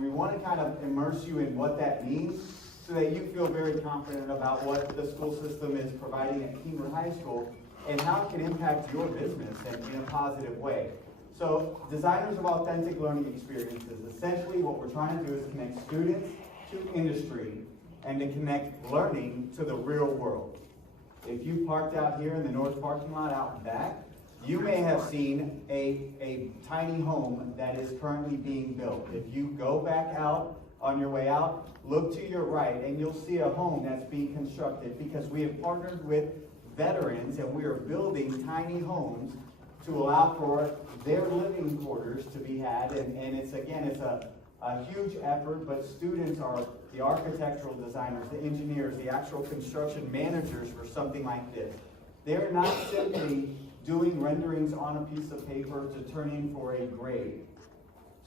And we want to kind of immerse you in what that means so that you feel very confident about what the school system is providing at Kingwood High School and how it can impact your business in a positive way. So, designers of authentic learning experiences, essentially what we're trying to do is connect students to industry and to connect learning to the real world. If you parked out here in the north parking lot out in back, you may have seen a tiny home that is currently being built. If you go back out on your way out, look to your right and you'll see a home that's being constructed because we have partnered with veterans and we are building tiny homes to allow for their living quarters to be had. And it's a huge effort, but students are the architectural designers, the engineers, the actual construction managers for something like this. They're not simply doing renderings on a piece of paper to turn in for a grade.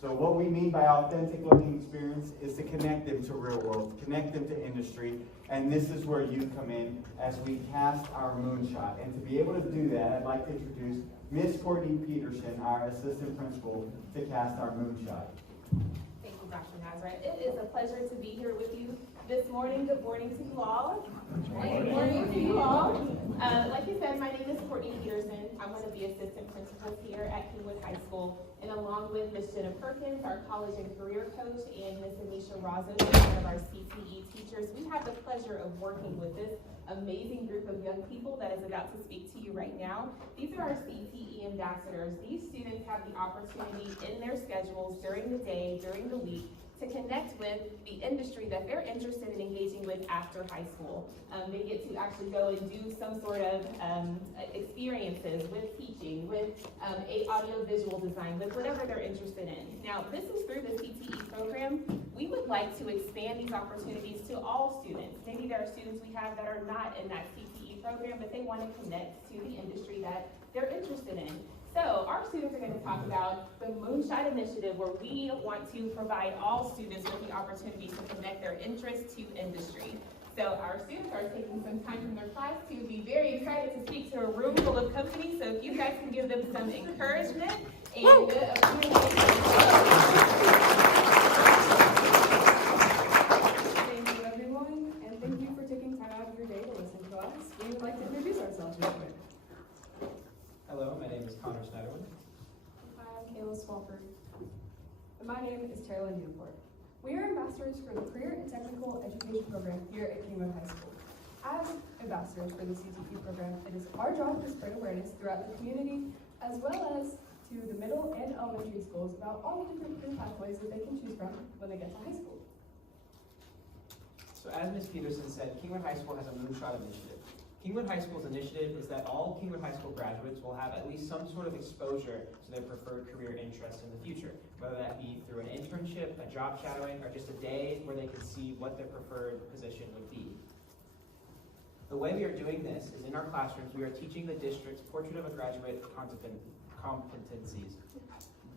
So what we mean by authentic learning experience is to connect them to real world, connect them to industry, and this is where you come in as we cast our moonshot. And to be able to do that, I'd like to introduce Miss Courtney Peterson, our assistant principal, to cast our moonshot. Thank you, Dr. Nazareth. It is a pleasure to be here with you this morning. Good morning to you all. Good morning to you all. Like you said, my name is Courtney Peterson. I'm one of the assistant principals here at Kingwood High School. And along with Ms. Jenna Perkins, our college and career coach, and Ms. Anisha Razo, one of our CTE teachers, we have the pleasure of working with this amazing group of young people that is about to speak to you right now. These are our CTE ambassadors. These students have the opportunity in their schedules during the day, during the week, to connect with the industry that they're interested in engaging with after high school. They get to actually go and do some sort of experiences with teaching, with audio-visual design, with whatever they're interested in. Now, this is through the CTE program. We would like to expand these opportunities to all students. Maybe there are students we have that are not in that CTE program, but they want to connect to the industry that they're interested in. So our students are going to talk about the Moonshot Initiative, where we want to provide all students with the opportunity to connect their interests to industry. So our students are taking some time from their class to be very excited to speak to a room full of companies. So if you guys can give them some encouragement and good Thank you, everyone, and thank you for taking time out of your day to listen to us. We would like to introduce ourselves real quick. Hello, my name is Connor Schneiderman. Hi, I'm Kayla Swafford. And my name is Carolyn Newport. We are ambassadors for the Career and Technical Education Program here at Kingwood High School. As ambassadors for the CTE program, it is our job to spread awareness throughout the community, as well as to the middle and elementary schools about all the different career pathways that they can choose from when they get to high school. So as Ms. Peterson said, Kingwood High School has a Moonshot Initiative. Kingwood High School's initiative is that all Kingwood High School graduates will have at least some sort of exposure to their preferred career interests in the future, whether that be through an internship, a job shadowing, or just a day where they can see what their preferred position would be. The way we are doing this is in our classrooms, we are teaching the district's Portrait of a Graduate competencies.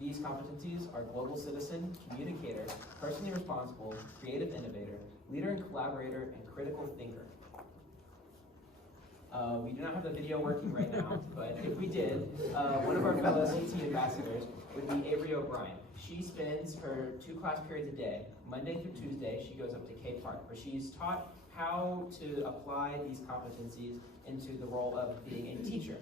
These competencies are global citizen, communicator, personally responsible, creative innovator, leader and collaborator, and critical thinker. We do not have the video working right now, but if we did, one of our fellow CT ambassadors would be Avery O'Brien. She spends her 2 class periods a day. Monday through Tuesday, she goes up to K Park, where she's taught how to apply these competencies into the role of being a teacher.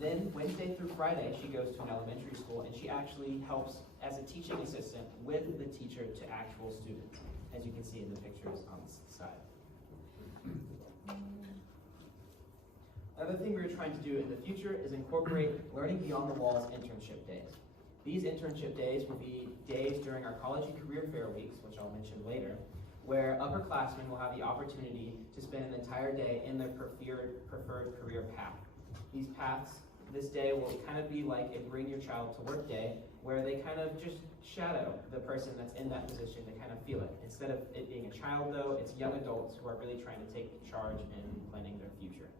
Then Wednesday through Friday, she goes to an elementary school, and she actually helps as a teaching assistant with the teacher to actual students, as you can see in the pictures on the side. Another thing we're trying to do in the future is incorporate Learning Beyond the Walls internship days. These internship days will be days during our college and career fair weeks, which I'll mention later, where upperclassmen will have the opportunity to spend an entire day in their preferred career path. These paths, this day will kind of be like a Bring Your Child to Work day, where they kind of just shadow the person that's in that position to kind of feel it. Instead of it being a child, though, it's young adults who are really trying to take charge in planning their future.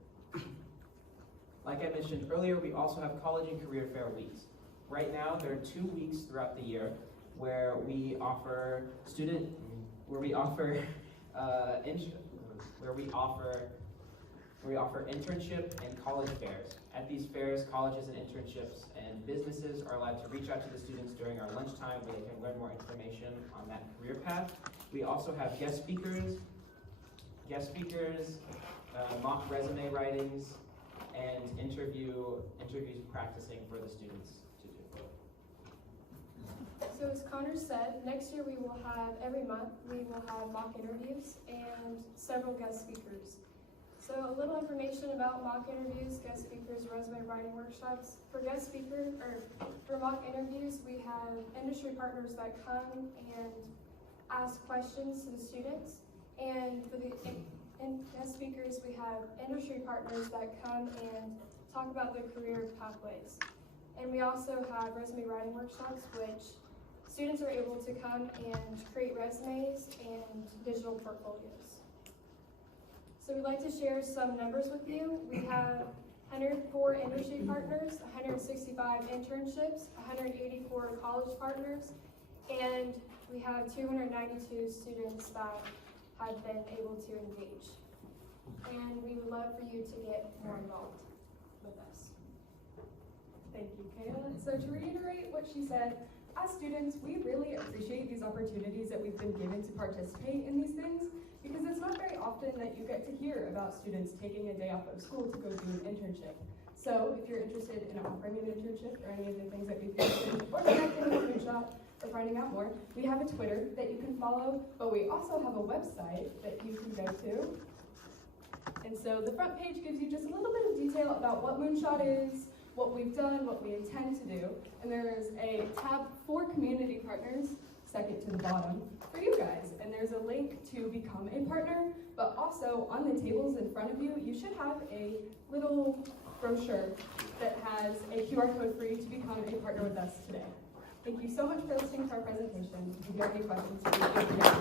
Like I mentioned earlier, we also have college and career fair weeks. Right now, there are 2 weeks throughout the year where we offer where we offer internship and college fairs. At these fairs, colleges and internships and businesses are allowed to reach out to the students during our lunchtime where they can learn more information on that career path. We also have guest speakers, mock resume writings, and interviews practicing for the students to do. So as Connor said, next year every month, we will have mock interviews and several guest speakers. So a little information about mock interviews, guest speakers, resume writing workshops. For mock interviews, we have industry partners that come and ask questions to the students. And for the guest speakers, we have industry partners that come and talk about their career pathways. And we also have resume writing workshops, which students are able to come and create resumes and digital portfolios. So we'd like to share some numbers with you. We have 104 industry partners, 165 internships, 184 college partners, and we have 292 students that have been able to engage. And we would love for you to get more involved with us. Thank you, Kayla. So to reiterate what she said, as students, we really appreciate these opportunities that we've been given to participate in these things, because it's not very often that you get to hear about students taking a day off of school to go do an internship. So if you're interested in offering an internship or any of the things that we've mentioned, or connecting with Moonshot or finding out more, we have a Twitter that you can follow, but we also have a website that you can go to. And so the front page gives you just a little bit of detail about what Moonshot is, what we've done, what we intend to do, and there is a tab for community partners, second to the bottom, for you guys. And there's a link to become a partner, but also on the tables in front of you, you should have a little brochure that has a QR code for you to become a partner with us today. Thank you so much for listening to our presentation. If you have any questions, please feel free to ask.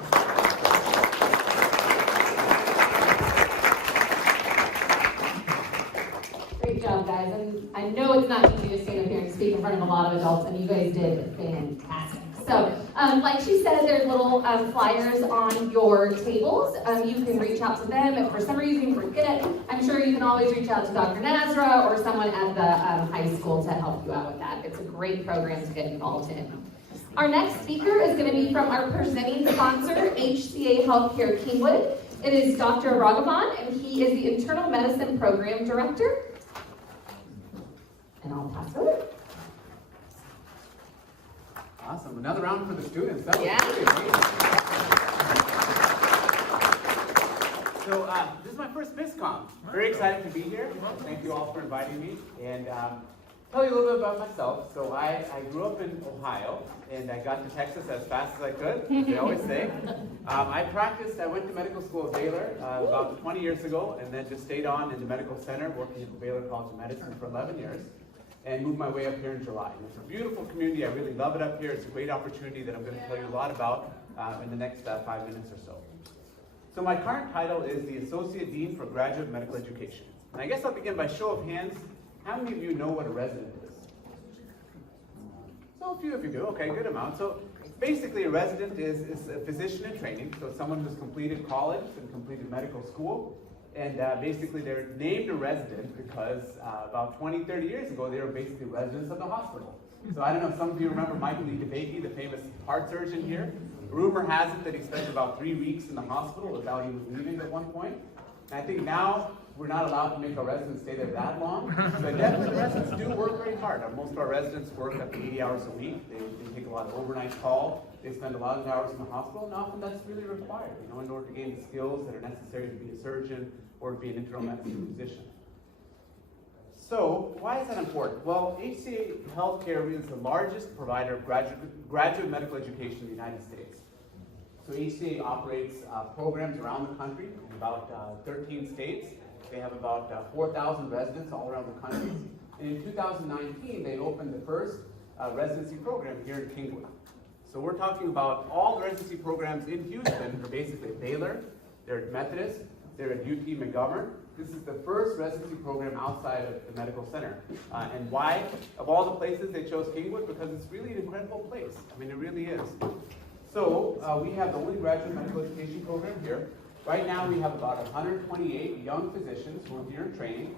Great job, guys. And I know it's not easy to stand up here and speak in front of a lot of adults, and you guys did fantastic. So, like she said, there's little flyers on your tables. You can reach out to them. If for some reason you forget it, I'm sure you can always reach out to Dr. Nazra or someone at the high school to help you out with that. It's a great program to get involved in. Our next speaker is going to be from our presenting sponsor, HCA Healthcare Kingwood. It is Dr. Raghavan, and he is the Internal Medicine Program Director. And I'll pass it over. Awesome. Another round for the students. That was really amazing. So this is my first Bizcom. Very excited to be here. Thank you all for inviting me. And tell you a little bit about myself. So I grew up in Ohio, and I got to Texas as fast as I could, as they always say. I went to medical school at Baylor about 20 years ago, and then just stayed on in the medical center, working at the Baylor College of Medicine for 11 years. And moved my way up here in July. And it's a beautiful community. I really love it up here. It's a great opportunity that I'm going to tell you a lot about in the next 5 minutes or so. So my current title is the Associate Dean for Graduate Medical Education. And I guess I'll begin by show of hands. How many of you know what a resident is? So a few of you do. Okay, good amount. So basically a resident is a physician in training. So someone who's completed college and completed medical school. And basically they're named a resident because about 20, 30 years ago, they were basically residents of the hospital. So I don't know if some of you remember Michael Lee DeBakey, the famous heart surgeon here. Rumor has it that he spent about 3 weeks in the hospital without even leaving at one point. And I think now we're not allowed to make our residents stay there that long. But definitely the residents do work very hard. Most of our residents work up to 80 hours a week. They take a lot of overnight call. They spend a lot of hours in the hospital, and often that's really required, in order to gain the skills that are necessary to be a surgeon or to be an internal medicine physician. So, why is that important? Well, HCA Healthcare is the largest provider of graduate medical education in the United States. So HCA operates programs around the country in about 13 states. They have about 4,000 residents all around the country. And in 2019, they opened the first residency program here in Kingwood. So we're talking about all the residency programs in Houston are basically at Baylor, they're at Methodist, they're at UT McGovern. This is the first residency program outside of the medical center. And why? Of all the places they chose Kingwood, because it's really an incredible place. I mean, it really is. So we have the only graduate medical education program here. Right now, we have about 128 young physicians who are here in training,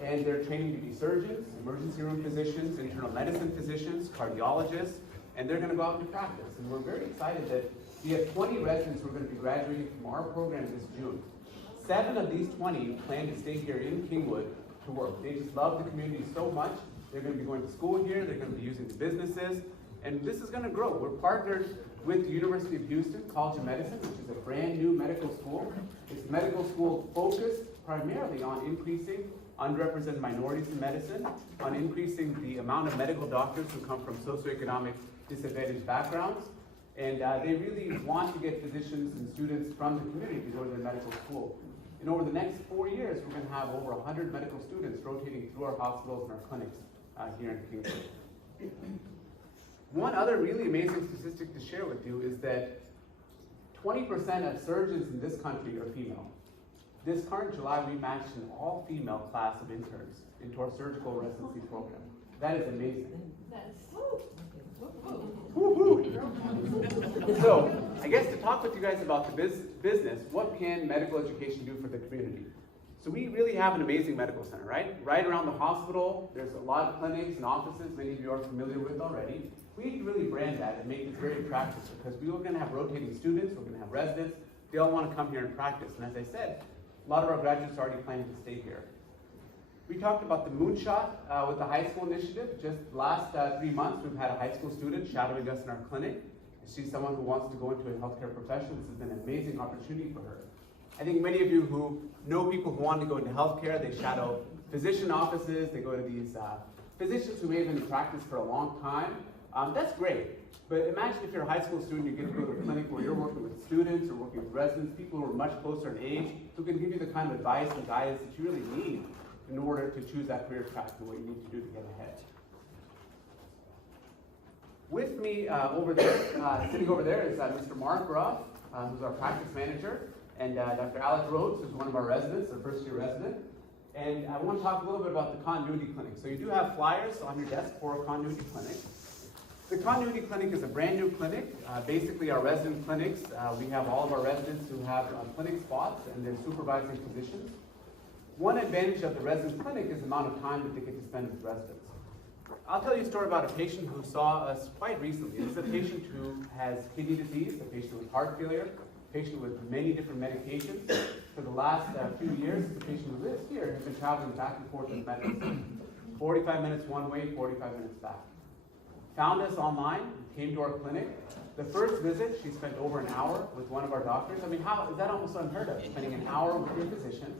and they're training to be surgeons, emergency room physicians, internal medicine physicians, cardiologists, and they're going to go out and practice. And we're very excited that we have 20 residents who are going to be graduating from our program this June. 7 of these 20 plan to stay here in Kingwood to work. They just love the community so much. They're going to be going to school here. They're going to be using the businesses. And this is going to grow. We're partnered with the University of Houston College of Medicine, which is a brand new medical school. It's a medical school focused primarily on increasing underrepresented minorities in medicine, on increasing the amount of medical doctors who come from socioeconomic disadvantaged backgrounds. And they really want to get physicians and students from the community to go to their medical school. And over the next 4 years, we're going to have over 100 medical students rotating through our hospitals and our clinics here in Kingwood. One other really amazing statistic to share with you is that 20% of surgeons in this country are female. This current July, we matched an all-female class of interns into our surgical residency program. That is amazing. So, I guess to talk with you guys about the business, what can medical education do for the community? So we really have an amazing medical center, right? Right around the hospital, there's a lot of clinics and offices many of you are familiar with already. We need to really brand that and make it very attractive because we are going to have rotating students, we're going to have residents, they all want to come here and practice. And as I said, a lot of our graduates are already planning to stay here. We talked about the moonshot with the high school initiative. Just the last 3 months, we've had a high school student shadowing us in our clinic. She's someone who wants to go into a healthcare profession. This has been an amazing opportunity for her. I think many of you who know people who want to go into healthcare, they shadow physician offices, they go to these physicians who may have been in practice for a long time. That's great. But imagine if you're a high school student, you get to go to a clinic where you're working with students or working with residents, people who are much closer in age, who can give you the kind of advice and guidance that you really need in order to choose that career track and what you need to do to get ahead. With me over there, sitting over there is Mr. Mark Groff, who's our practice manager, and Dr. Alec Rhodes, who's one of our residents, our first-year resident. And I want to talk a little bit about the continuity clinic. So you do have flyers on your desk for a continuity clinic. The continuity clinic is a brand new clinic. Basically, our resident clinics, we have all of our residents who have clinic spots and they're supervising physicians. One advantage of the resident clinic is the amount of time that they get to spend with residents. I'll tell you a story about a patient who saw us quite recently. This is a patient who has kidney disease, a patient with heart failure, a patient with many different medications. For the last few years, the patient who lives here has been traveling back and forth with medicine. 45 minutes one way, 45 minutes back. Found us online, came to our clinic. The first visit, she spent over an hour with one of our doctors. I mean, how is that almost unheard of, spending an hour with your physician?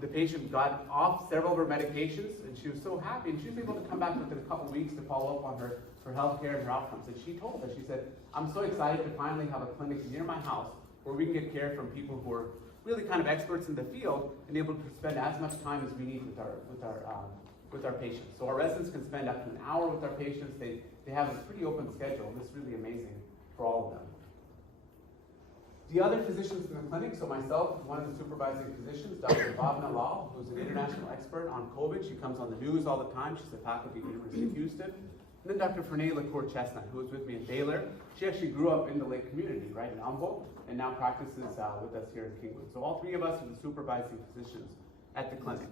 The patient got off several of her medications, and she was so happy, and she was able to come back within a couple of weeks to follow up on her health care and her outcomes. And she told us, she said, I'm so excited to finally have a clinic near my house where we can get care from people who are really kind of experts in the field and able to spend as much time as we need with our patients. So our residents can spend up to an hour with our patients. They have a pretty open schedule, and it's really amazing for all of them. The other physicians in the clinic, so myself, one of the supervising physicians, Dr. Bhavna Lal, who's an international expert on COVID. She comes on the news all the time. She's a faculty at the University of Houston. And then Dr. Fernay Lacour-Chestnut, who was with me at Baylor. She actually grew up in the Lake community, right in Humboldt, and now practices with us here in Kingwood. So all three of us are the supervising physicians at the clinic.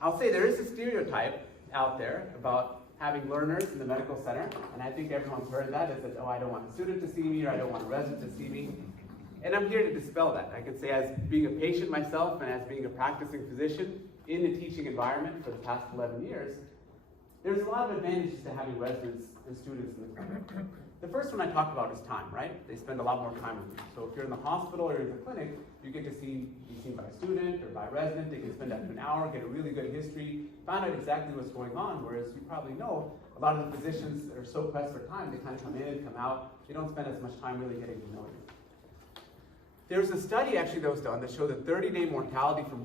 I'll say there is a stereotype out there about having learners in the medical center, and I think everyone's heard that, is that, oh, I don't want a student to see me, or I don't want a resident to see me. And I'm here to dispel that. I can say, as being a patient myself and as being a practicing physician in a teaching environment for the past 11 years, there's a lot of advantages to having residents and students in the clinic. The first one I talked about is time, right? They spend a lot more time with you. So if you're in the hospital or in the clinic, you get to be seen by a student or by a resident. They can spend up to an hour, get a really good history, find out exactly what's going on, whereas you probably know a lot of the physicians that are so pressed for time, they kind of come in, come out. They don't spend as much time really getting to know you. There's a study actually that was done that showed that 30-day mortality from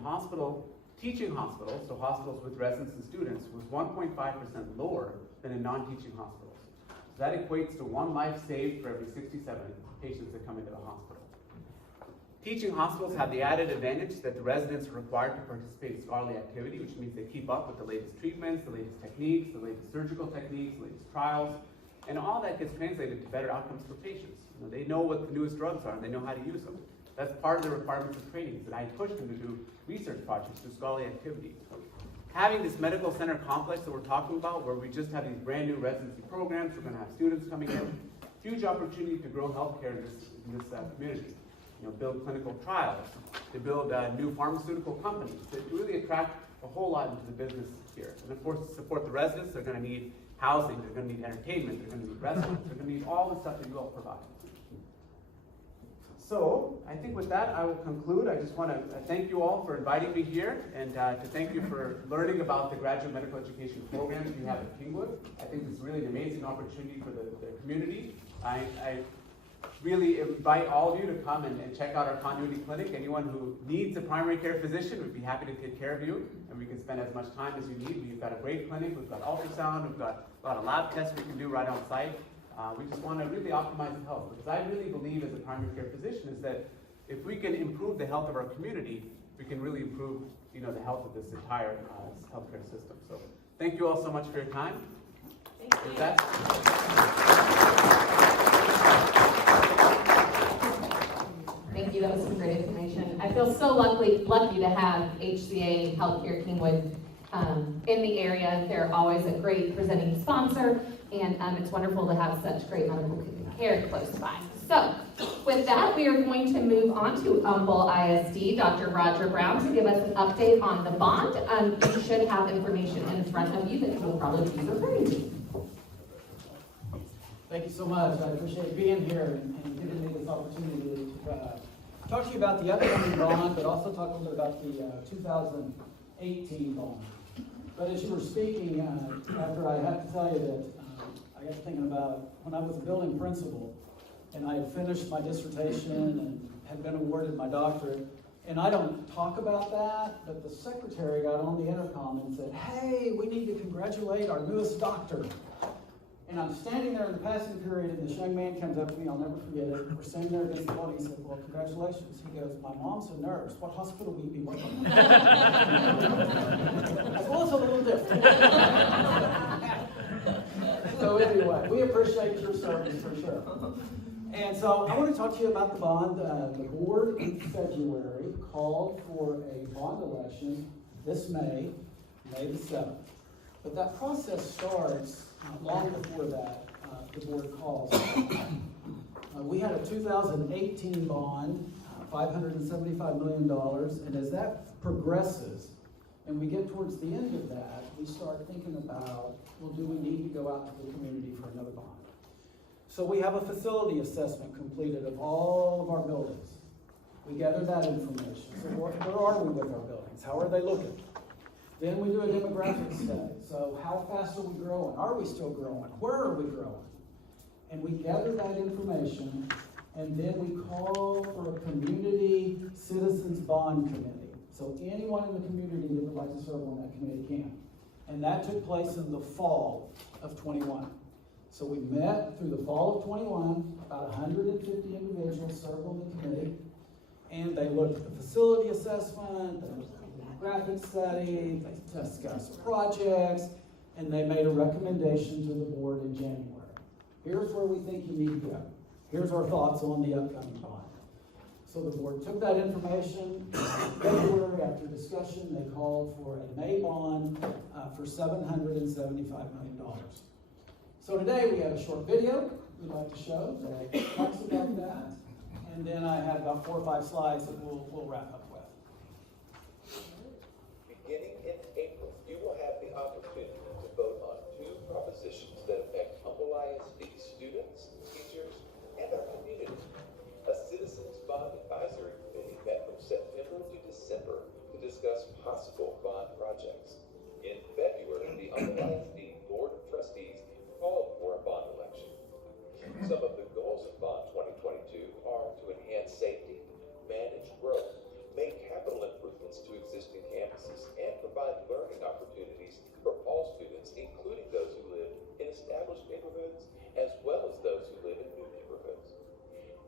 teaching hospitals, so hospitals with residents and students, was 1.5% lower than in non-teaching hospitals. So that equates to 1 life saved for every 67 patients that come into the hospital. Teaching hospitals have the added advantage that the residents are required to participate in scholarly activity, which means they keep up with the latest treatments, the latest techniques, the latest surgical techniques, the latest trials. And all that gets translated to better outcomes for patients. They know what the newest drugs are and they know how to use them. That's part of the requirements of training, that I push them to do research projects, do scholarly activities. Having this medical center complex that we're talking about, where we just have these brand new residency programs, we're going to have students coming in, huge opportunity to grow healthcare in this community. Build clinical trials, to build new pharmaceutical companies, to really attract a whole lot into the business here. And of course, to support the residents, they're going to need housing, they're going to need entertainment, they're going to need restaurants, they're going to need all the stuff that you all provide. So, I think with that, I will conclude. I just want to thank you all for inviting me here, and to thank you for learning about the graduate medical education programs you have at Kingwood. I think this is really an amazing opportunity for the community. I really invite all of you to come and check out our continuity clinic. Anyone who needs a primary care physician, we'd be happy to take care of you, and we can spend as much time as you need. We've got a great clinic, we've got ultrasound, we've got a lot of lab tests we can do right on site. We just want to really optimize the health, because I really believe as a primary care physician is that if we can improve the health of our community, we can really improve the health of this entire healthcare system. So thank you all so much for your time. Thank you. With that, Thank you, that was some great information. I feel so lucky to have HCA Healthcare Kingwood in the area. They're always a great presenting sponsor, and it's wonderful to have such great medical care close by. So, with that, we are going to move on to Humble ISD, Dr. Roger Brown, to give us an update on the bond. You should have information in front of you that you will probably be referring to. Thank you so much. I appreciate being here and giving me this opportunity to talk to you about the upcoming bond, but also talk a little bit about the 2018 bond. But as you were speaking, after I have to tell you that I got thinking about when I was a building principal and I had finished my dissertation and had been awarded my doctorate, and I don't talk about that, but the secretary got on the intercom and said, "Hey, we need to congratulate our newest doctor." And I'm standing there in the passing period, and this young man comes up to me, I'll never forget it. We're standing there against the wall, and he said, "Well, congratulations." He goes, "My mom's a nurse. What hospital will you be working in?" I said, "Well, it's a little different." So anyway, we appreciate your service for sure. And so I want to talk to you about the bond. The board in February called for a bond election this May the 7th. But that process starts long before that, the board calls. We had a 2018 bond, $575 million, and as that progresses, and we get towards the end of that, we start thinking about, well, do we need to go out to the community for another bond? So we have a facility assessment completed of all of our buildings. We gather that information. So where are we with our buildings? How are they looking? Then we do a demographic study. So how fast are we growing? Are we still growing? Where are we growing? And we gather that information, and then we call for a community citizens bond committee. So anyone in the community that would like to serve on that committee can. And that took place in the fall of 21. So we met through the fall of 21, about 150 individuals served on the committee, and they looked at the facility assessment, they looked at the demographic study, they discussed projects, and they made a recommendation to the board in January. Here's where we think you need to go. Here's our thoughts on the upcoming bond. So the board took that information. In February, after discussion, they called for a May bond for $775 million. So today we have a short video we'd like to show that talks about that. And then I have about 4 or 5 slides that we'll wrap up with. Beginning in April, you will have the opportunity to vote on 2 propositions that affect Humble ISD students, teachers, and our community. A Citizens Bond Advisory Committee met from September to December to discuss possible bond projects. In February, the Humble ISD Board of Trustees called for a bond election. Some of the goals of Bond 2022 are to enhance safety, manage growth, make capital improvements to existing campuses, and provide learning opportunities for all students, including those who live in established neighborhoods as well as those who live in new neighborhoods.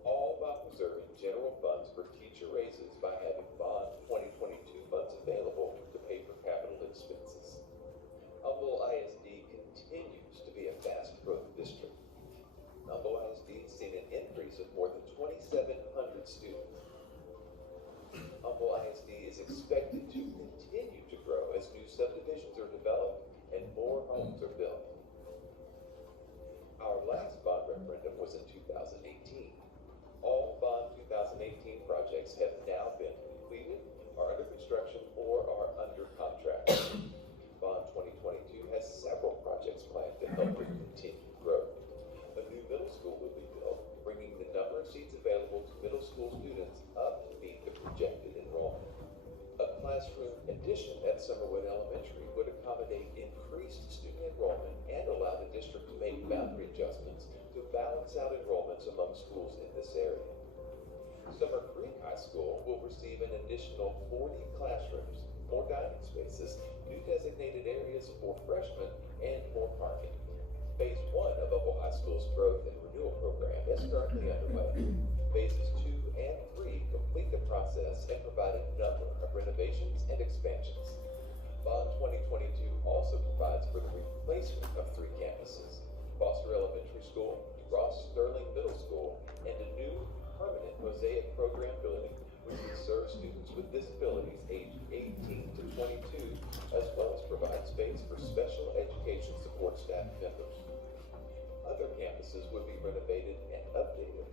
All while preserving general funds for teacher raises by having Bond 2022 funds available to pay for capital expenses. Humble ISD continues to be a fast growth district. and more homes are built. Our last bond referendum was in 2018. All bond 2018 projects have now been completed, are under construction, or are under contract. Bond 2022 has several projects planned to help with continued growth. A new middle school will be built, bringing the number of seats available to middle school students up to meet the projected enrollment. A classroom addition at Summerwood Elementary would accommodate increased student enrollment and allow the district to make boundary adjustments to balance out enrollments among schools in this area. Summer Creek High School will receive an additional 40 classrooms, more dining spaces, new designated areas for freshmen, and more parking. Phase 1 of Humble High School's growth and renewal program is currently underway. Phases 2 and 3 complete the process and provide a number of renovations and expansions. Bond 2022 also provides for the replacement of 3 campuses: Foster Elementary School, Ross Sterling Middle School, and a new permanent Mosaic program building which will serve students with disabilities aged 18 to 22, as well as provide space for special education support staff members. Other campuses would be renovated and updated.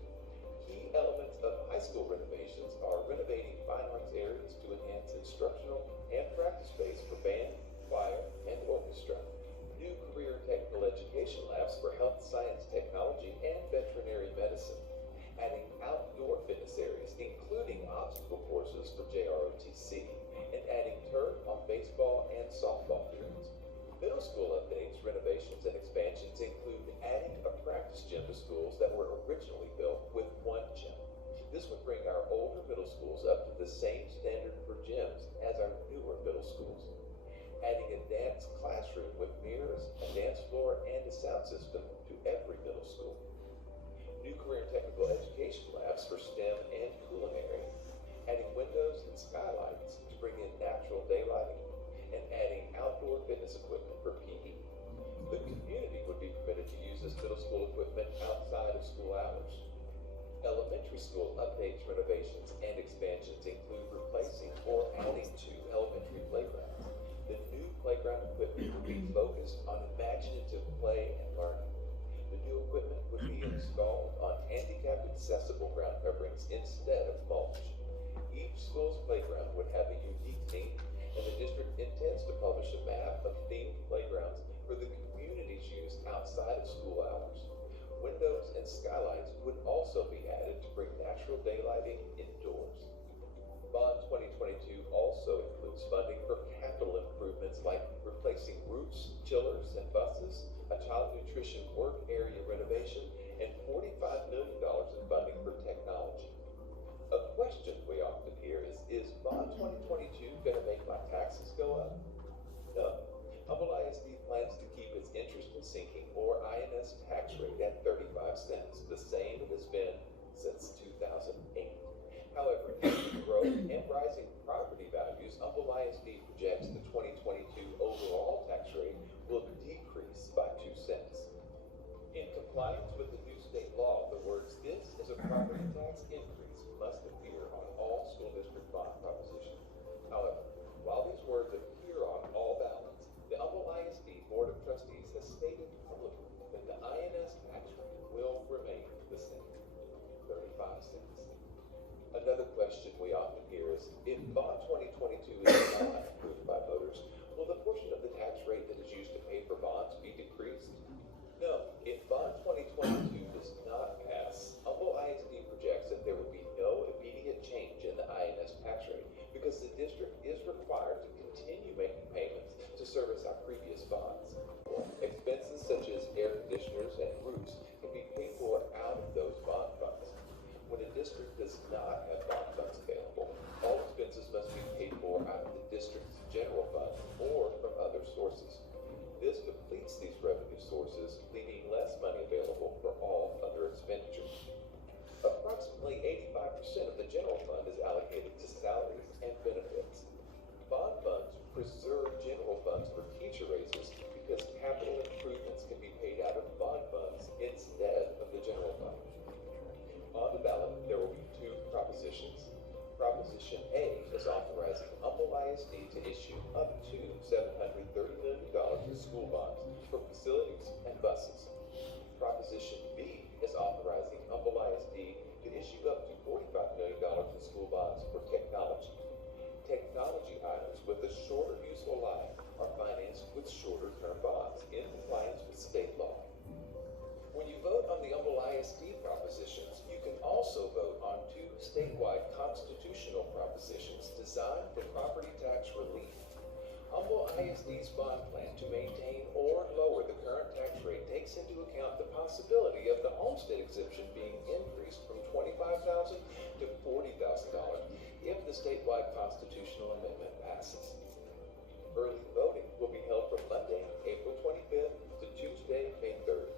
Key elements of high school renovations are renovating fine arts areas to enhance instructional and practice space for band, choir, and orchestra. New career and technical education labs for health science, technology, and veterinary medicine. Adding outdoor fitness areas, including obstacle courses for JROTC, and adding turf on baseball and softball fields. Middle school updates, renovations, and expansions include adding a practice gym to schools that were originally built with 1 gym. This would bring our older middle schools up to the same standard for gyms as our newer middle schools. Adding a dance classroom with mirrors, a dance floor, and a sound system to every middle school. New career and technical education labs for STEM and culinary. Adding windows and skylights to bring in natural daylighting, and adding outdoor fitness equipment for PE. The community would be permitted to use this middle school equipment outside of school hours. Elementary school updates, renovations, and expansions include replacing or adding 2 elementary playgrounds. The new playground equipment would be focused on imaginative play and learning. The new equipment would be installed on handicapped accessible ground coverings instead of mulch. Each school's playground would have a unique theme, and the district intends to publish a map of themed playgrounds for the community's use outside of school hours. Windows and skylights would also be added to bring natural daylighting indoors. Bond 2022 also includes funding for capital improvements like replacing roofs, chillers, and buses, a child nutrition work area renovation, and $45 million in funding for technology. A question we often hear is Bond 2022 going to make my taxes go up? No. Humble ISD plans to keep its interest in sinking, or INS tax rate, at 35 cents, the same it has been since 2008. However, due to growth and rising property values, Humble ISD projects the 2022 overall tax rate will decrease by 2 cents. In compliance with the new state law, the words "this is a property tax increase" must appear on all school district bond propositions. However, while these words appear on all ballots, the Humble ISD Board of Trustees has stated publicly that the INS tax rate will remain the same, 35 cents. Another question we often hear is, if Bond 2022 is not approved by voters, will the portion of the tax rate that is used to pay for bonds be decreased? No. If Bond 2022 does not pass, Humble ISD projects that there will be no immediate change in the INS tax rate because the district is required to continue making payments to service our previous bonds. Expenses such as air conditioners and roofs can be paid for out of those bond funds. When a district does not have bond funds available, all expenses must be paid for out of the district's general fund or from other sources. This depletes these revenue sources, leaving less money available for all other expenditures. Approximately 85% of the general fund is allocated to salaries and benefits. Bond funds preserve general funds for teacher raises because capital improvements can be paid out of bond funds instead of the general fund. On the ballot, there will be 2 propositions. Proposition A is authorizing Humble ISD to issue up to $730 million in school bonds for facilities and buses. Proposition B is authorizing Humble ISD to issue up to $45 million in school bonds for technology. Technology items with a shorter useful life are financed with shorter term bonds in compliance with state law. When you vote on the Humble ISD propositions, you can also vote on 2 statewide constitutional propositions designed for property tax relief. Humble ISD's bond plan to maintain or lower the current tax rate takes into account the possibility of the homestead exemption being increased from $25,000 to $40,000 if the statewide constitutional amendment passes. Early voting will be held from Monday, April 25th to Tuesday, May 3rd.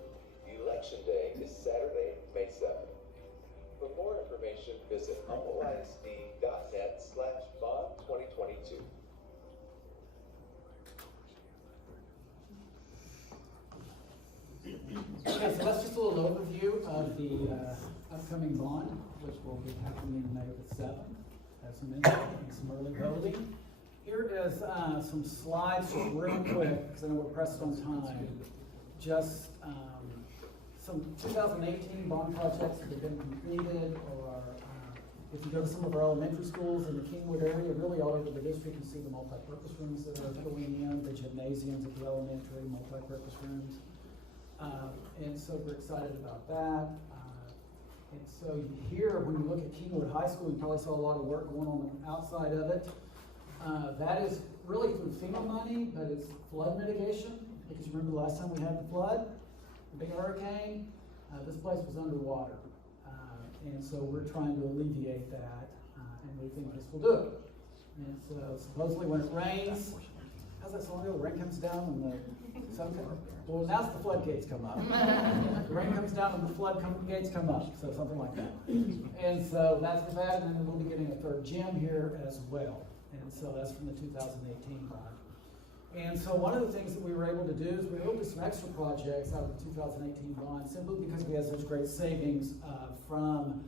Election day is Saturday, May 7th. For more information, visit humbleisd.net/bond2022. Okay, so that's just a little overview of the upcoming bond, which will be happening May the 7th. As I mentioned, and some early voting. Here is some slides, just real quick, because I know we're pressed on time. Just some 2018 bond projects that have been completed, or if you go to some of our elementary schools in the Kingwood area, really all over the district, you see the multi-purpose rooms that are going in, the gymnasiums at the elementary, multi-purpose rooms. And so we're excited about that. And so here, when you look at Kingwood High School, you probably saw a lot of work going on outside of it. That is really through FEMA money, but it's flood mitigation, because you remember the last time we had the flood, the big hurricane, this place was underwater. And so we're trying to alleviate that, and we think this will do it. And so supposedly when it rains, how's that song go? The rain comes down and the sun comes up. Well, now the floodgates come up. The rain comes down and the floodgates come up, so something like that. And so that's for that, and then we'll be getting a third gym here as well. And so that's from the 2018 bond. And so one of the things that we were able to do is we were able to do some extra projects out of the 2018 bond, simply because we had such great savings from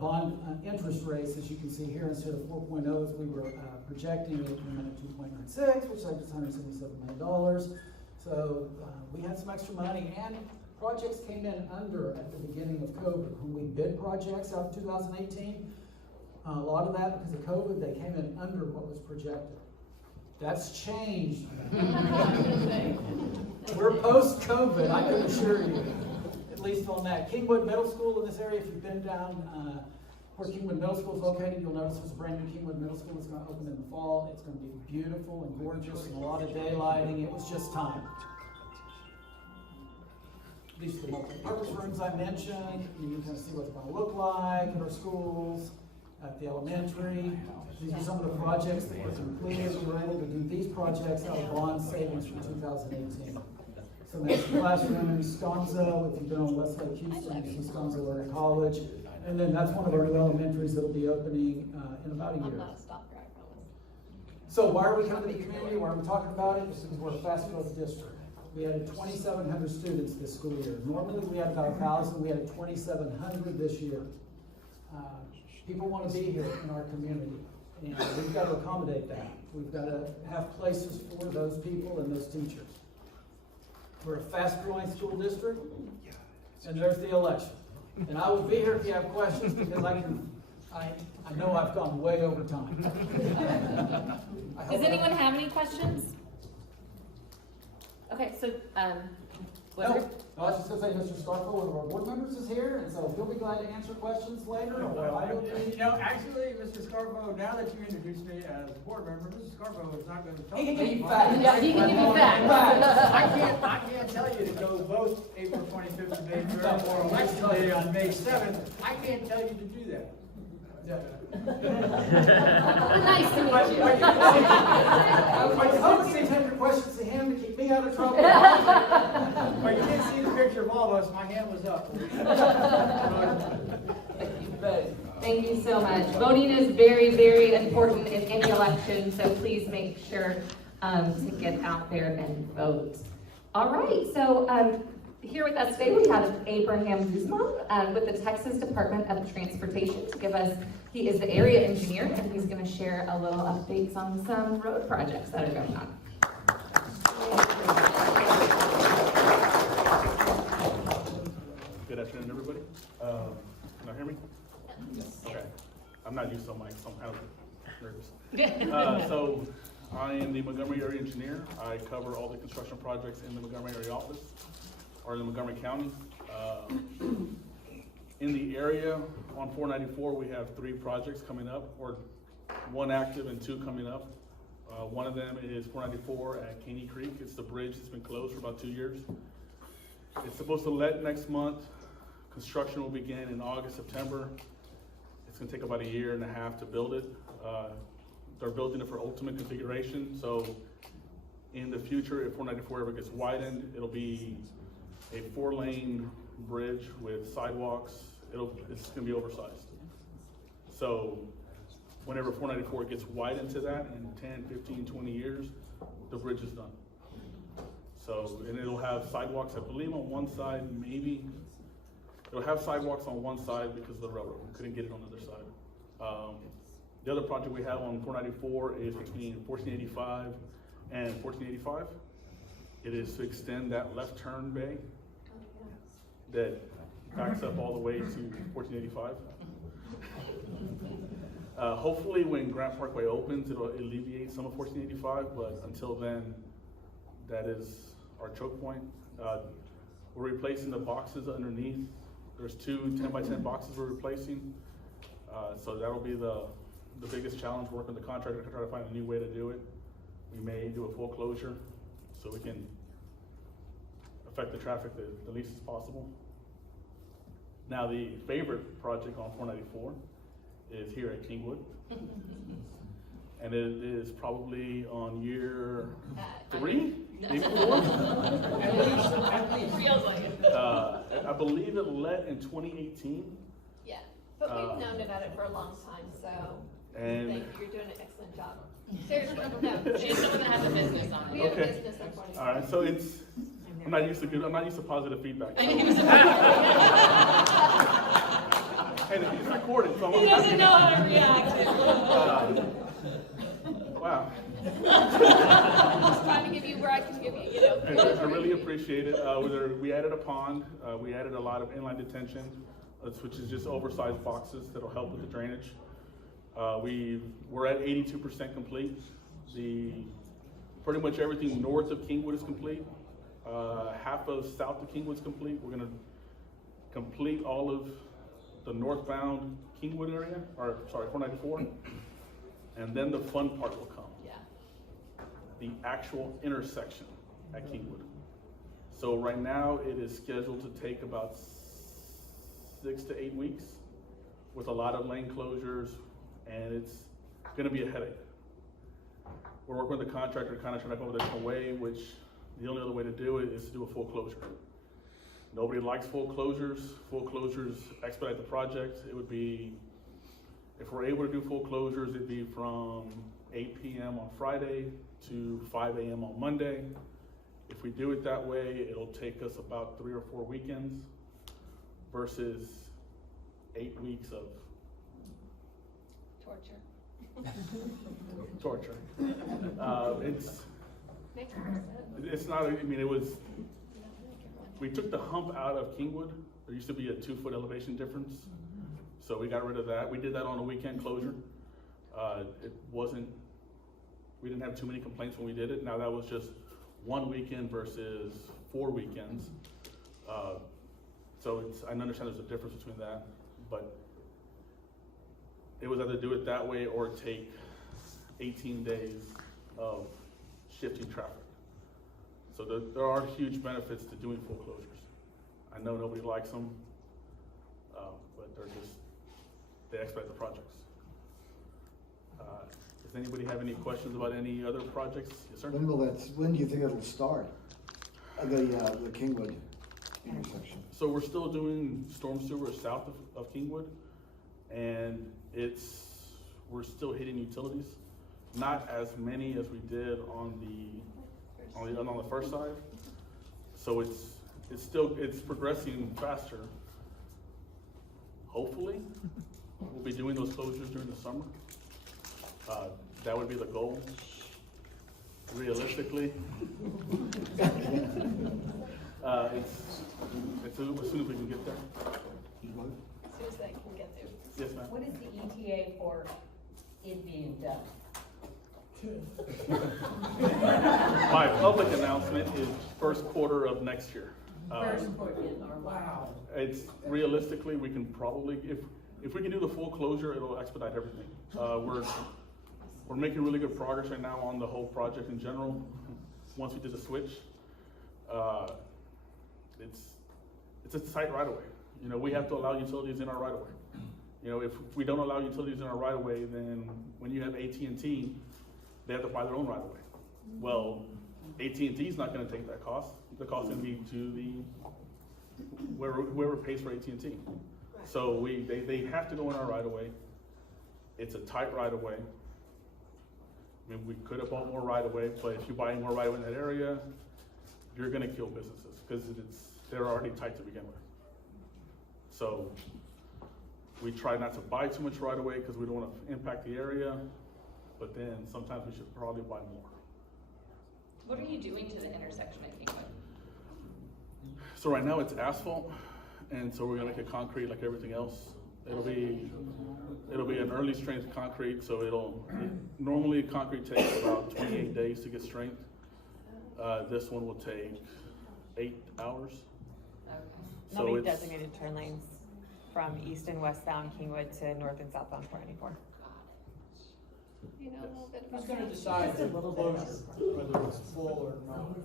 bond interest rates, as you can see here. Instead of 4.0s, we were projecting it in at 2.96, which is $177 million. So we had some extra money, and projects came in under at the beginning of COVID. When we bid projects out of 2018, a lot of that, because of COVID, they came in under what was projected. That's changed. We're post-COVID, I can assure you, at least on that. Kingwood Middle School in this area, if you've been down where Kingwood Middle School is located, you'll notice there's a brand new Kingwood Middle School that's going to open in the fall. It's going to be beautiful and gorgeous and a lot of daylighting. It was just time. These are the multi-purpose rooms I mentioned. You can kind of see what it's going to look like at our schools, at the elementary. These are some of the projects that were completed. We were able to do these projects out of bond savings from 2018. So that's the classroom in Sconzo. If you've been on West Lake Houston, you see Sconzo Area College. And then that's one of our new elementaries that will be opening in about a year. So why are we coming to the community? Why are we talking about it? Because we're a fast growth district. We added 2,700 students this school year. Normally we had about 1,000. We added 2,700 this year. People want to be here in our community, and we've got to accommodate that. We've got to have places for those people and those teachers. We're a fast-growing school district, and there's the election. And I will be here if you have questions, because I know I've gone way over time. Does anyone have any questions? Okay, so, No, I was just going to say Mr. Scarfo, one of our board members, is here, and so he'll be glad to answer questions later, or I will be. You know, actually, Mr. Scarfo, now that you introduced me as a board member, Mr. Scarfo is not going to talk He can about give you it. facts. Yeah, he can give you facts. I can't tell you to go vote April 25th to May 3rd or election day on May 7th. I can't tell you to do that. Nice to meet you. I hope you take your questions to him to keep me out of trouble. Well, you didn't see the picture of all of us. My hand was up. Thank you so much. Voting is very, very important in any election, so please make sure to get out there and vote. All right, so here with us today we have Abraham Bizcom with the Texas Department of Transportation to give us, he is the area engineer, and he's going to share a little updates on some road projects that are going on. Good afternoon, everybody. Can you hear me? Okay. I'm not used to mics, so I'm kind of nervous. So I am the Montgomery area engineer. I cover all the construction projects in the Montgomery area office, or in the Montgomery County. In the area on 494, we have 3 projects coming up, or 1 active and 2 coming up. One of them is 494 at Caney Creek. It's the bridge that's been closed for about 2 years. It's supposed to let next month. Construction will begin in August, September. It's gonna take about 1.5 years to build it. They're building it for ultimate configuration, so in the future, if 494 ever gets widened, it'll be a 4-lane bridge with sidewalks. It's gonna be oversized. So whenever 494 gets widened to that in 10, 15, 20 years, the bridge is done. So, and it'll have sidewalks, I believe on one side, maybe. It'll have sidewalks on one side because of the railroad. We couldn't get it on the other side. The other project we have on 494 is between 1485 and 1485. It is to extend that left turn bay that backs up all the way to 1485. Hopefully when Grant Parkway opens, it'll alleviate some of 1485, but until then, that is our choke point. We're replacing the boxes underneath. There's 2 10x10 boxes we're replacing. So that'll be the biggest challenge, working with the contractor to try to find a new way to do it. We may do a full closure so we can affect the traffic the least as possible. Now the favorite project on 494 is here at Kingwood. And it is probably on year 3, maybe 4. Feels like it. I believe it let in 2018. Yeah, but we've known about it for a long time, so And thank you. You're doing an excellent job. Seriously, no, she's the one that has a business on it. We have a Okay. business on 40. All right, so I'm not used to positive feedback. So. And it's recorded, so He doesn't know how to react. Wow. Just trying to give you where I can give you, you know. And I really appreciate it. We added a pond. We added a lot of inline detention, which is just oversized boxes that'll help with the drainage. We're at 82% complete. Pretty much everything north of Kingwood is complete. Half of south of Kingwood is complete. We're gonna complete all of the northbound Kingwood area, 494. And then the fun part will come. Yeah. The actual intersection at Kingwood. So right now it is scheduled to take about 6 to 8 weeks with a lot of lane closures, and it's gonna be a headache. We're working with the contractor, kind of trying to come up with a different way, which the only other way to do it is to do a full closure. Nobody likes full closures. Full closures expedite the project. It would be, if we're able to do full closures, it'd be from 8 p.m. on Friday to 5 a.m. on Monday. If we do it that way, it'll take us about 3 or 4 weekends versus 8 weeks of torture. It's not, I mean, we took the hump out of Kingwood. There used to be a 2-foot elevation difference. So we got rid of that. We did that on a weekend closure. We didn't have too many complaints when we did it. Now that was just 1 weekend versus 4 weekends. So I understand there's a difference between that, but it was either do it that way or take 18 days of shifting traffic. So there are huge benefits to doing full closures. I know nobody likes them, but they expedite the projects. Does anybody have any questions about any other projects? Yes, sir? When do you think it'll start? The Kingwood intersection? So we're still doing storm sewer south of Kingwood, and we're still hitting utilities. Not as many as we did on the first side. So it's progressing faster. Hopefully, we'll be doing those closures during the summer. That would be the goal. Realistically, As soon as we can get there. As soon as they can get there. Yes, ma'am. What is the ETA for it being done? My public announcement is first quarter of next year. First quarter, or wow. It's realistically, we can probably, if we can do the full closure, it'll expedite everything. We're making really good progress right now on the whole project in general. Once we did the switch, it's a tight right of way. You know, we have to allow utilities in our right of way. You know, if we don't allow utilities in our right of way, then when you have AT&T, they have to buy their own right of way. Well, AT&T is not going to take that cost. The cost is going to be to whoever pays for AT&T. So they have to go in our right of way. It's a tight right of way. I mean, we could have bought more right of way, but if you buy more right of way in that area, you're going to kill businesses because they're already tight to begin with. So we try not to buy too much right of way because we don't want to impact the area, but then sometimes we should probably buy more. What are you doing to the intersection at Kingwood? So right now it's asphalt, and so we're gonna make it concrete like everything else. It'll be an early strength concrete, so normally concrete takes about 28 days to get strength. This one will take 8 hours. Okay. So There'll be it's designated turn lanes from east and westbound Kingwood to north and southbound 494. You know a little bit about Who's gonna that? decide the closure, whether it's full or not?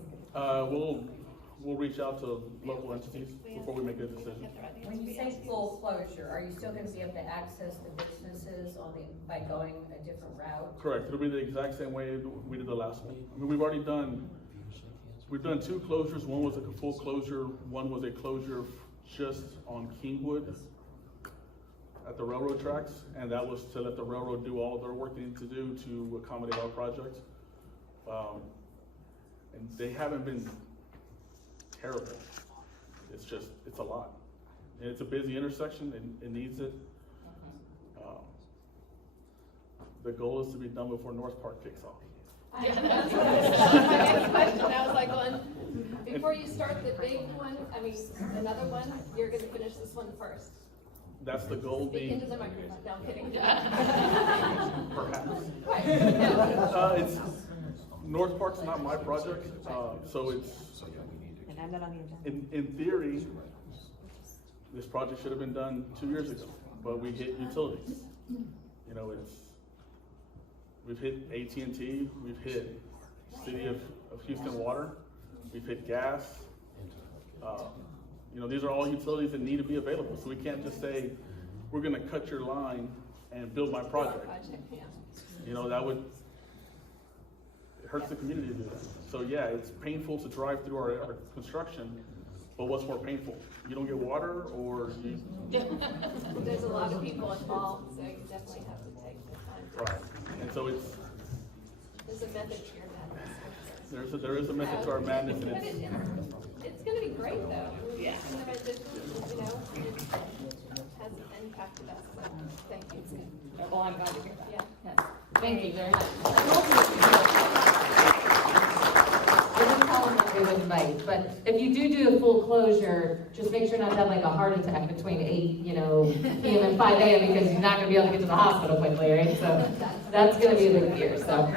we'll reach out to local entities before we make a decision. When you say full closure, are you still gonna be able to access the businesses by going a different route? Correct. It'll be the exact same way we did the last one. I mean, we've done 2 closures. One was a full closure. One was a closure just on Kingwood at the railroad tracks, and that was to let the railroad do all their work they need to do to accommodate our project. And they haven't been terrible. It's a lot. And it's a busy intersection, and it needs it. The goal is to be done before North Park kicks off. Yeah, that's my next question. I was like, well, before you start the big one, another one, you're gonna finish this one first. That's the goal. Speak into the microphone. No, I'm kidding. Perhaps. Right. It's North Park's not my project, so it's And end it on the agenda. in theory, this project should have been done 2 years ago, but we hit utilities. You know, we've hit AT&T, we've hit City of Houston Water, we've hit gas. You know, these are all utilities that need to be available, so we can't just say, we're gonna cut your line and build my project. You know, it hurts the community to do that. So yeah, it's painful to drive through our construction, but what's more painful? You don't get water, or you... There's a lot of people involved, so you definitely have to take the time. Right, and so There's a method to your madness. there is a method to our madness, and It's gonna be great though. Yeah. And the transition, you know, it has impacted us, so thank you. It's good. Well, I'm glad to hear that. Yeah. Yes. Thank you very much. I didn't tell them that we would invite, but if you do a full closure, just make sure not to have like a heart attack between 8, p.m. and 5 a.m. because you're not gonna be able to get to the hospital quickly, right? So that's gonna be a big fear, so.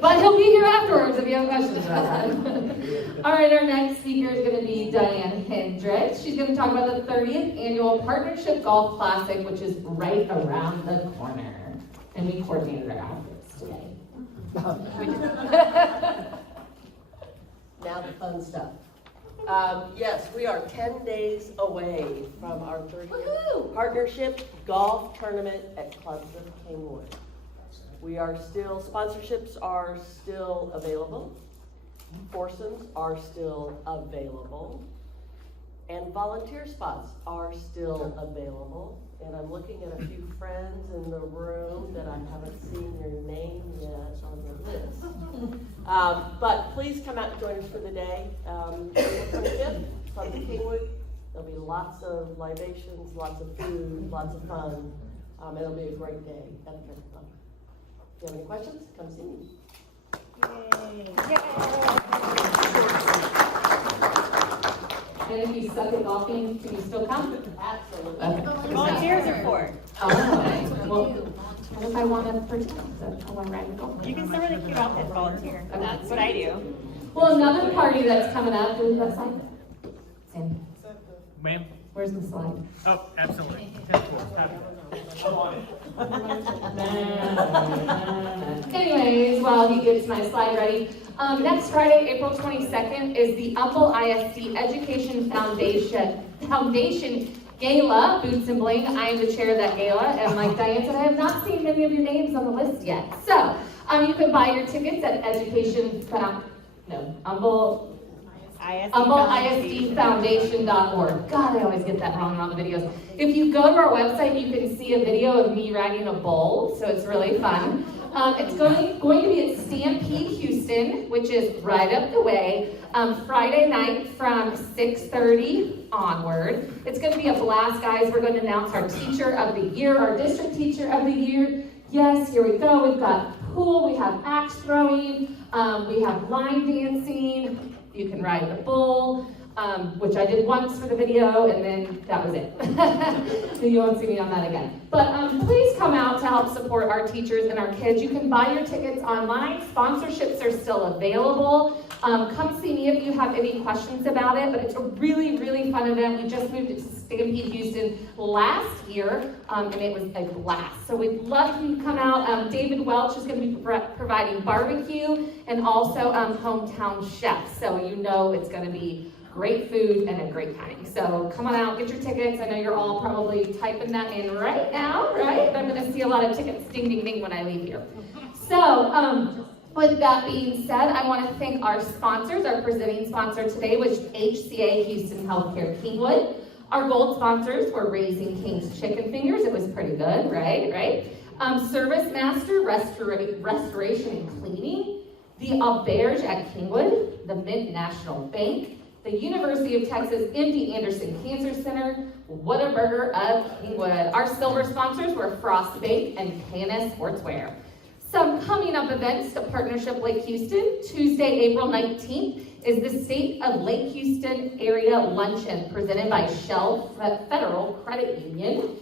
But he'll be here afterwards if you have questions about that. All right, our next speaker is going to be Diane Hendricks. She's going to talk about the 30th Annual Partnership Golf Classic, which is right around the corner. And we coordinated our outfits today. Now the fun stuff. Yes, we are 10 days away from our 30th Partnership Golf Tournament at Clubs of Kingwood. Sponsorships are still available, foursomes are still available, and volunteer spots are still available. And I'm looking at a few friends in the room that I haven't seen your name yet on the list. But please come out and join us for the day. April 25th from Kingwood. There'll be lots of libations, lots of food, lots of fun. It'll be a great day at the Country Club. If you have any questions, come see me. And if you suck at golfing, can you still come? Absolutely. Okay. Volunteers are for. Oh, okay. Well, what if I want to participate? I want to ride a golf. You can still wear the cute outfit and volunteer. That's what I do. Well, another party that's coming up, do we have that sign? Sam, Ma'am? where's the slide? Oh, absolutely. Anyways, while he gets my slide ready, next Friday, April 22nd, is the Humble ISD Education Foundation Gala, Boots and Bling. I am the chair of that gala, and like Diane said, I have not seen many of your names on the list yet. So, you can buy your tickets at humbleisdfoundation.org. God, I always get that wrong in all the videos. If you go to our website, you can see a video of me riding a bull, so it's really fun. It's going to be at Stampede Houston, which is right up the way, Friday night from 6:30 onward. It's going to be a blast, guys. We're going to announce our Teacher of the Year, our District Teacher of the Year. Yes, here we go. We've got pool, we have axe throwing, we have line dancing. You can ride the bull, which I did once for the video, and then that was it. You won't see me on that again. But please come out to help support our teachers and our kids. You can buy your tickets online. Sponsorships are still available. Come see me if you have any questions about it, but it's a really, really fun event. We just moved it to Stampede Houston last year, and it was a blast. So we'd love you to come out. David Welch is going to be providing barbecue and also hometown chefs. So you know it's going to be great food and a great time. So come on out, get your tickets. I know you're all probably typing that in right now, right? I'm going to see a lot of tickets ding, ding, ding when I leave here. So, with that being said, I want to thank our sponsors. Our presenting sponsor today was HCA Houston Healthcare Kingwood. Our gold sponsors were Raising King's Chicken Fingers. It was pretty good, right? Service Master Restoration and Cleaning, the Auberge at Kingwood, the Mint National Bank, the University of Texas MD Anderson Cancer Center, Whataburger of Kingwood. Our silver sponsors were Frost Bake and KNS Sportswear. Some coming up events to Partnership Lake Houston. Tuesday, April 19th is the State of Lake Houston Area Luncheon presented by Shell Federal Credit Union.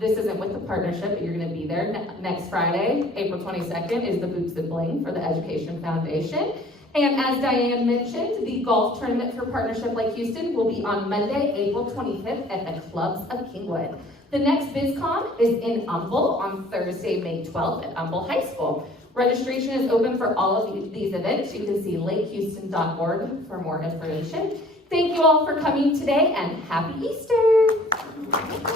This isn't with the partnership, but you're going to be there. Next Friday, April 22nd, is the Boots and Bling for the Education Foundation. And as Diane mentioned, the golf tournament for Partnership Lake Houston will be on Monday, April 25th at the Clubs of Kingwood. The next Bizcom is in Humble on Thursday, May 12th at Humble High School. Registration is open for all of these events. You can see lakehouston.org for more information. Thank you all for coming today, and happy Easter!